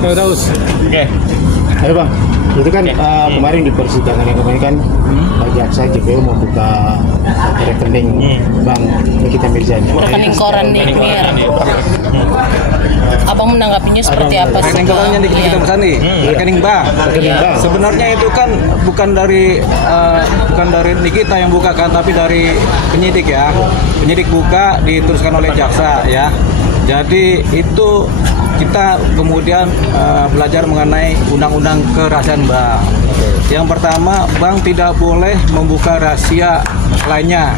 Terus. Oke. Ayo Bang, itu kan kemarin di persidangan yang kemarin kan Pak Jaksa JPU membuka rekening Bang Nikita Mirzani. Rekening koran nih, Abang menanggapinya seperti apa sih? Rekening korannya Nikita Mirzani, rekening bank. Sebenarnya itu kan bukan dari Nikita yang buka kan, tapi dari penyidik ya. Penyidik buka diteruskan oleh jaksa ya. Jadi itu kita kemudian belajar mengenai undang-undang kerahasiaan bank. Yang pertama, bank tidak boleh membuka rahasia lainnya,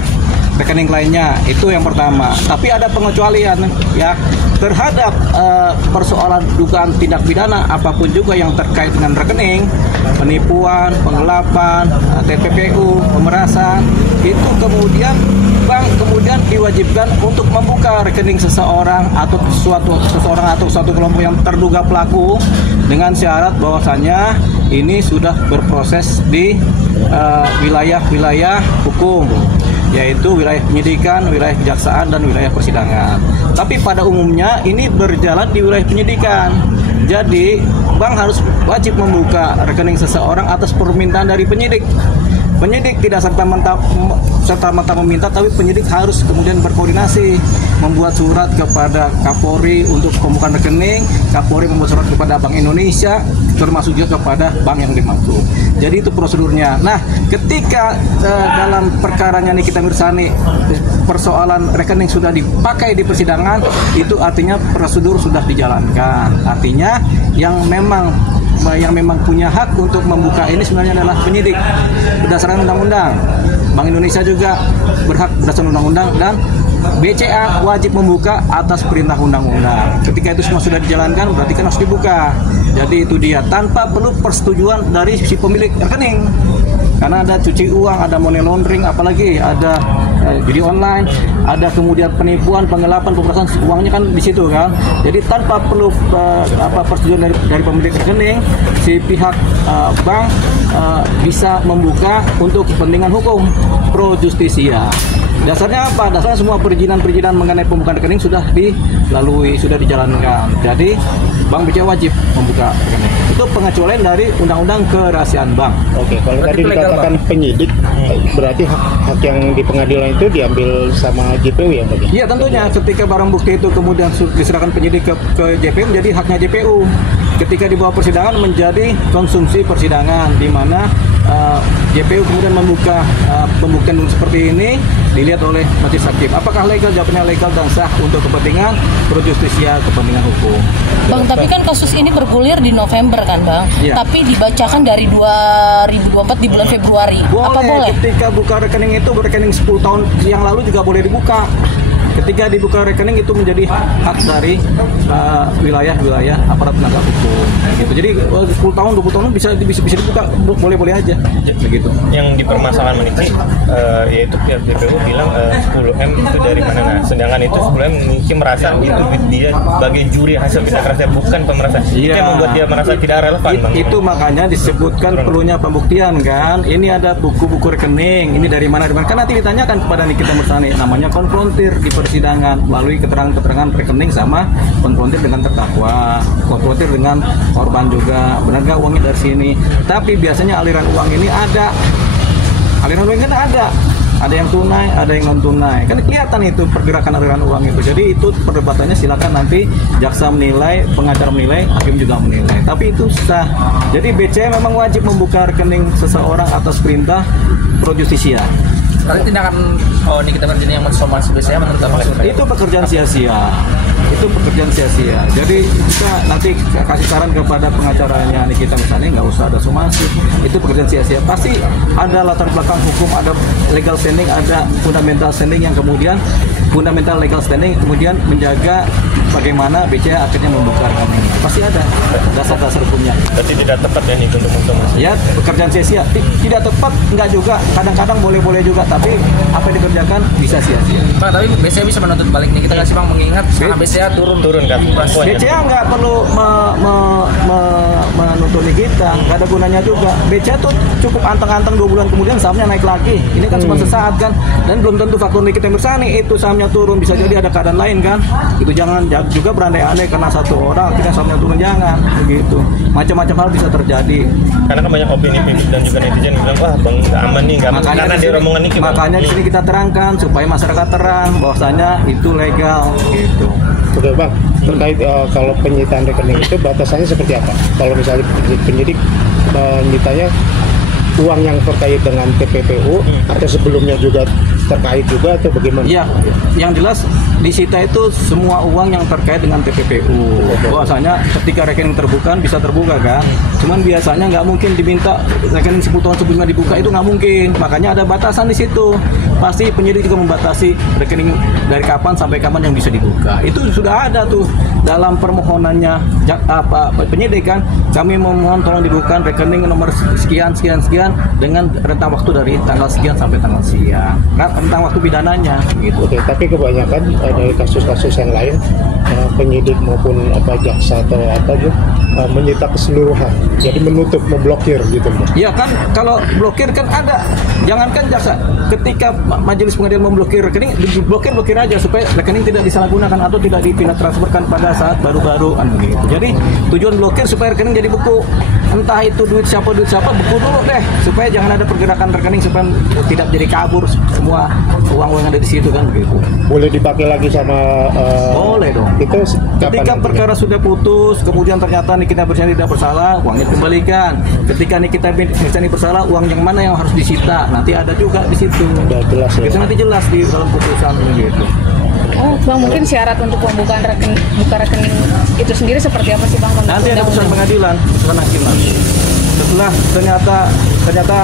rekening lainnya, itu yang pertama. Tapi ada pengecualian ya terhadap persoalan dugaan tindak pidana apapun juga yang terkait dengan rekening, penipuan, penggelapan, TPPU, pemerasan, itu kemudian bank kemudian diwajibkan untuk membuka rekening seseorang atau suatu kelompok yang terduga pelaku dengan syarat bahwasanya ini sudah berproses di wilayah-wilayah hukum, yaitu wilayah penyidikan, wilayah kejaksaan, dan wilayah persidangan. Tapi pada umumnya ini berjalan di wilayah penyidikan. Jadi bank harus wajib membuka rekening seseorang atas permintaan dari penyidik. Penyidik tidak serta-merta meminta, tapi penyidik harus kemudian berkoordinasi, membuat surat kepada Kapolri untuk pembukaan rekening, Kapolri membuat surat kepada Bank Indonesia, termasuk juga kepada bank yang dimaksud. Jadi itu prosedurnya. Nah, ketika dalam perkaranya Nikita Mirzani persoalan rekening sudah dipakai di persidangan, itu artinya prosedur sudah dijalankan. Artinya yang memang punya hak untuk membuka ini sebenarnya adalah penyidik berdasarkan undang-undang. Bank Indonesia juga berhak berdasarkan undang-undang, dan BCA wajib membuka atas perintah undang-undang. Ketika itu semua sudah dijalankan, berarti kan harus dibuka. Jadi itu dia, tanpa perlu persetujuan dari si pemilik rekening. Karena ada cuci uang, ada money laundering, apalagi ada judi online, ada kemudian penipuan, penggelapan, pemerasan, uangnya kan di situ kan. Jadi tanpa perlu persetujuan dari pemilik rekening, si pihak bank bisa membuka untuk kepentingan hukum pro justisia. Dasarnya apa? Dasarnya semua perizinan mengenai pembukaan rekening sudah dilalui, sudah dijalankan. Jadi Bank BCA wajib membuka rekening. Itu pengecualian dari Undang-Undang Kerahasiaan Bank. Oke, kalau tadi dikatakan penyidik, berarti hak yang di pengadilan itu diambil sama JPU ya tadi? Iya, tentunya ketika barang bukti itu kemudian diserahkan penyidik ke JPU, menjadi haknya JPU. Ketika dibawa persidangan menjadi konsumsi persidangan, di mana JPU kemudian membuka pembuktian seperti ini dilihat oleh majelis hakim. Apakah legal? Jawabannya legal dan sah untuk kepentingan pro justisia, kepentingan hukum. Bang, tapi kan kasus ini bergulir di November kan Bang? Ya. Tapi dibacakan dari 2024 di bulan Februari. Apa boleh? Ketika buka rekening itu, rekening 10 tahun yang lalu juga boleh dibuka. Ketika dibuka rekening itu menjadi hak dari wilayah-wilayah aparat penegak hukum. Gitu. Jadi 10 tahun, 20 tahun bisa dibuka, boleh-boleh aja. Begitu. Yang dipermasalahkan ini yaitu pihak JPU bilang 10M itu dari mana? Nah, sedangkan itu 10M mungkin merasa itu dia sebagai juri hasil tindak kerja, bukan pemerasan. Itu yang membuat dia merasa tidak relevan. Itu makanya disebutkan perlunya pembuktian kan. Ini ada buku-buku rekening. Ini dari mana? Kan nanti ditanyakan kepada Nikita Mirzani, namanya konfrontir di persidangan melalui keterangan rekening sama konfrontir dengan terdakwa, konfrontir dengan korban juga. Benar nggak uangnya dari sini? Tapi biasanya aliran uang ini ada. Aliran uang kan ada yang tunai, ada yang non tunai. Kan kelihatan itu pergerakan aliran uang itu. Jadi itu perdebatannya silakan nanti jaksa menilai, pengacara menilai, hakim juga menilai. Tapi itu sah. Jadi BCA memang wajib membuka rekening seseorang atas perintah pro justisia. Tapi tindakan Nikita Mirzani yang mensomasi BCA menurut Abang itu pekerjaan sia-sia. Itu pekerjaan sia-sia. Jadi kita nanti kasih saran kepada pengacaranya Nikita Mirzani, nggak usah ada somasi. Itu pekerjaan sia-sia. Pasti ada latar belakang hukum, ada legal standing, ada fundamental standing yang kemudian fundamental legal standing kemudian menjaga bagaimana BCA akhirnya membuka rekening. Pasti ada dasar-dasar hukumnya. Berarti tidak tepat ya itu untuk mensomasi. Ya, pekerjaan sia-sia. Tidak tepat, enggak juga. Kadang-kadang boleh-boleh juga, tapi apa yang dikerjakan bisa sia-sia. Bang, tapi BCA bisa menuntut balik nih. Kita kasih Bang mengingat sekarang BCA turun kan. BCA nggak perlu kartu Nikita, nggak ada gunanya juga. BCA tuh cukup anteng-anteng 2 bulan kemudian sahamnya naik lagi. Ini kan cuma sesaat kan, dan belum tentu faktor Nikita yang bersani itu sahamnya turun, bisa jadi ada keadaan lain kan. Itu jangan juga berandai-andai karena satu orang akhirnya sahamnya turun, jangan begitu. Macam-macam hal bisa terjadi. Karena kan banyak opini publik dan juga netizen bilang wah bang nggak aman nih, nggak aman. Karena di rombongan Niki. Makanya di sini kita terangkan supaya masyarakat terang bahwasanya itu legal gitu. Oke bang, terkait kalau penyitaan rekening itu batasannya seperti apa? Kalau misalnya penyidik menyitanya uang yang terkait dengan TPPU atau sebelumnya juga terkait juga atau bagaimana? Iya, yang jelas disita itu semua uang yang terkait dengan TPPU. Bahwasanya ketika rekening terbuka bisa terbuka kan. Cuman biasanya nggak mungkin diminta rekening 10 tahun sebelumnya dibuka, itu nggak mungkin. Makanya ada batasan di situ. Pasti penyidik juga membatasi rekening dari kapan sampai kapan yang bisa dibuka. Itu sudah ada tuh dalam permohonannya penyidik kan. Kami memohon tolong dibuka rekening nomor sekian dengan rentang waktu dari tanggal sekian sampai tanggal sekian. Nah, rentang waktu pidananya gitu. Oke, tapi kebanyakan dari kasus-kasus yang lain penyidik maupun jaksa atau menyita keseluruhan. Jadi menutup, memblokir gitu. Iya kan, kalau blokir kan ada. Jangankan jaksa, ketika majelis pengadilan memblokir rekening, diblokir aja supaya rekening tidak disalahgunakan atau tidak dipindah transferkan pada saat baru-baru gitu. Jadi tujuan blokir supaya rekening jadi buku. Entah itu duit siapa, buku dulu deh supaya jangan ada pergerakan rekening supaya tidak jadi kabur semua uang yang ada di situ kan begitu. Boleh dipakai lagi sama boleh dong. Itu ketika perkara sudah putus, kemudian ternyata Nikita Mirzani tidak bersalah, uangnya dikembalikan. Ketika Nikita Mirzani bersalah, uang yang mana yang harus disita? Nanti ada juga di situ. Udah jelas ya. Itu nanti jelas di dalam putusan gitu. Oh, Bang, mungkin syarat untuk pembukaan buka rekening itu sendiri seperti apa sih, Bang? Nanti ada putusan pengadilan, putusan hakim nanti. Setelah ternyata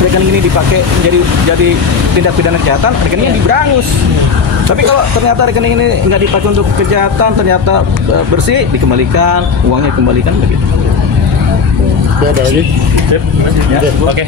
rekening ini dipakai jadi tindak pidana kejahatan, rekeningnya diberangus. Tapi kalau ternyata rekening ini nggak dipakai untuk kejahatan, ternyata bersih, dikembalikan, uangnya dikembalikan begitu. Ya, ada lagi. Oke.